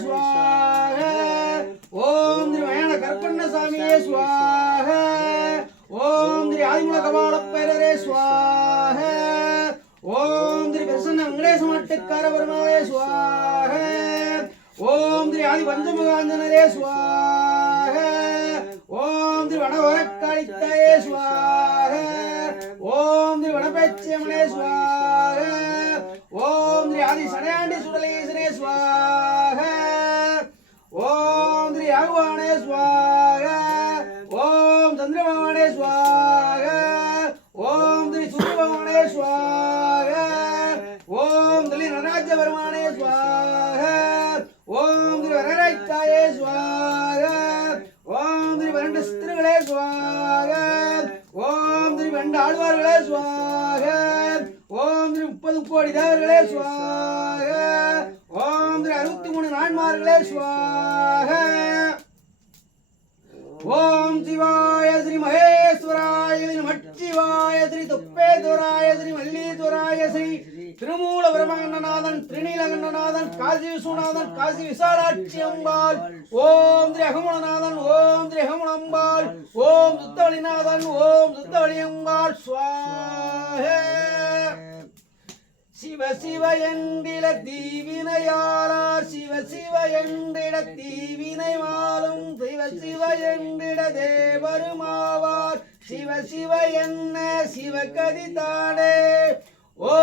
स्वाहा ओम श्री मयण कर्पण्यस्वामिये स्वाहा ओम श्री आदिमूल कपालप्पैररे स्वाहा ओम श्री प्रसन्न वेंकटेश मट्टक्कार परमावे स्वाहा ओम श्री आदि पंचमुखांजनरे स्वाहा ओम श्री वनवरक्कालित्तये स्वाहा ओम श्री वनपेच्चमने स्वाहा ओम श्री आदि सनयाण्डि सुडलेशने स्वाहा ओम श्री यागवाणे स्वाहा ओम चंद्रभवाणे स्वाहा ओम श्री सूर्यभवाणे स्वाहा ओम श्री नरराज्यवर्माणे स्वाहा ओम श्री वररायिकाये स्वाहा ओम श्री वरण्डस्त्रिगळे स्वाहा ओम श्री वेण्डाळ्वार्गळे स्वाहा ओम श्री 30 கோடி தேவர்களே स्वाहा ओम श्री 63 நான்மார்களே स्वाहा ओम शिवाय श्री महेश्वराय श्री नमः श्री तुप्पेश्वराय श्री मल्लीश्वराय श्री திருமூல பிரம்மகண்டநாதன் திரிநீலகண்டநாதன் காசி விஸ்வநாதன் காசி விசாலாட்சி அம்பாள் ஓம் ஸ்ரீ அகமுலநாதன் ஓம் ஸ்ரீ அகமுலம்பாள் ஓம் சுத்தவழிநாதன் ஓம் சுத்தவழி அம்பாள் ஸ்வாஹா சிவ சிவ என்றிட தீவினையாளார் சிவ சிவ என்றிட தீவினை மாறும் சிவ சிவ என்றிட தேவருமாவார் சிவ சிவ என்ன சிவகதி தானே ஓ